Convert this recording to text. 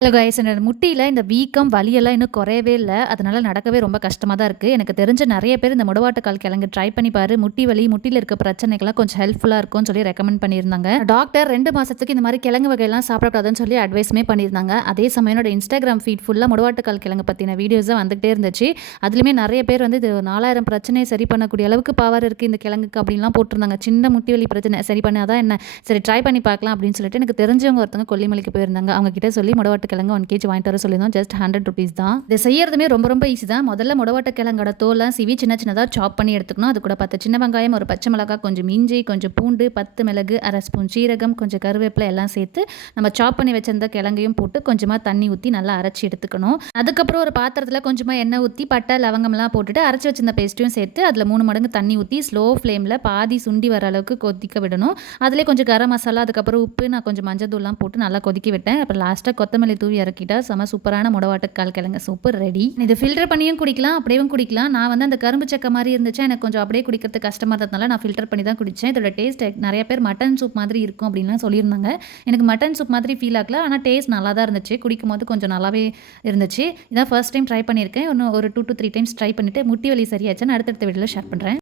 இல்ல கைஸ் என்னோட முட்டியில இந்த வீக்கம், வலியெல்லாம் இன்னும் குறையவே இல்ல. அதனால நடக்கவே ரொம்ப கஷ்டமா தான் இருக்கு. எனக்கு தெரிஞ்ச நெறைய பேர் இந்த முடவாட்டுக்கால் கிழங்கு ட்ரை பண்ணி பாரு. முட்டி வலி, முட்டியில இருக்க பிரச்சனைக்கெல்லாம் கொஞ்சம் ஹெல்ப்ஃபுல்லா இருக்கும்னு சொல்லி ரெக்கமெண்ட் பண்ணியிருந்தாங்க. டாக்டர் 2 மாசத்துக்கு இந்த மாரி கிழங்கு வகையெல்லாம் சாப்பிடக்கூடாதுன்னு சொல்லி அட்வைஸுமே பண்ணியிருந்தாங்க. அதே சமயம் என்னோட Instagram ஃபீட் ஃபுல்லா முடவாட்டுக்கால் கிழங்கு பத்தின வீடியோஸ் தான் வந்துகிட்டே இருந்துச்சு. அதுலயுமே நெறைய பேர் வந்து இது 4000 பிரச்சனைய சரி பண்ணக்கூடிய அளவுக்கு பவர் இருக்கு இந்த கிழங்குக்கு அப்படின்லாம் போட்டிருந்தாங்க. சின்ன முட்டி வலி பிரச்சனை சரி பண்ணாதான் என்ன, சரி ட்ரை பண்ணி பார்க்கலாம் அப்படின்னு சொல்லிட்டு எனக்கு தெரிஞ்சவங்க ஒருத்தவங்க கொல்லிமலைக்கு போயிருந்தாங்க. அவங்க கிட்ட சொல்லி முடவாட்டு கிழங்கு 1 கேஜி வாங்கிட்டு வர சொல்லியிருந்தோம். ஜஸ்ட் ₹100 தான். இதை செய்யறதுமே ரொம்ப ரொம்ப ஈஸி தான். முதல்ல முடவாட்டு கிழங்கோட தோலை சீவி சின்ன சின்னதாக சாப் பண்ணி எடுத்துக்கணும். அது கூட 10 சின்ன வெங்காயம், ஒரு பச்சை மிளகாய், கொஞ்சம் இஞ்சி, கொஞ்சம் பூண்டு, 10 மிளகு, 1/2 ஸ்பூன் சீரகம், கொஞ்சம் கருவேப்பிலை எல்லாம் சேர்த்து நம்ம சாப் பண்ணி வச்சிருந்த கிழங்கையும் போட்டு கொஞ்சமாக தண்ணி ஊற்றி நல்லா அரைச்சி எடுத்துக்கணும். அதுக்கப்புறம் ஒரு பாத்திரத்தில் கொஞ்சமாக எண்ணெய் ஊற்றி பட்டை லவங்கம்லாம் போட்டுட்டு அரைச்சி வச்சிருந்த பேஸ்ட்டையும் சேர்த்து அதில் 3 மடங்கு தண்ணி ஊற்றி ஸ்லோ ஃப்ளேமில் பாதி சுண்டி வர அளவுக்கு கொதிக்க விடணும். அதிலே கொஞ்சம் கரம் மசாலா, அதுக்கப்புறம் உப்பு, நான் கொஞ்சம் மஞ்சள் தூள்லாம் போட்டு நல்லா கொதிக்க விட்டேன். அப்புறம் லாஸ்ட்டாக கொத்தமல்லி தூவி இறக்கிட்டா செம சூப்பரான முடவாட்டுக்கால் கிழங்கு சூப்பர் ரெடி. இது ஃபில்டர் பண்ணியும் குடிக்கலாம், அப்படியும் குடிக்கலாம். நான் வந்து அந்த கரும்பு சக்கை மாதிரி இருந்துச்சு, எனக்கு கொஞ்சம் அப்படியே குடிக்கிறது கஷ்டமாக இருந்ததுனால நான் ஃபில்டர் பண்ணி தான் குடித்தேன். இதோட டேஸ்ட் நிறைய பேர் மட்டன் சூப் மாதிரி இருக்கும் அப்படின்லாம் சொல்லியிருந்தாங்க. எனக்கு மட்டன் சூப் மாதிரி ஃபீல் ஆகல, ஆனால் டேஸ்ட் நல்லா தான் இருந்துச்சு. குடிக்கும் போது கொஞ்சம் நல்லாவே இருந்துச்சு. இதான் ஃபர்ஸ்ட் டைம் ட்ரை பண்ணியிருக்கேன். இன்னும் ஒரு 2 to 3 டைம்ஸ் ட்ரை பண்ணிவிட்டு முட்டி வலி சரியாச்சுன்னு அடுத்தடுத்த வீடியோவில் ஷேர் பண்ணுறேன்.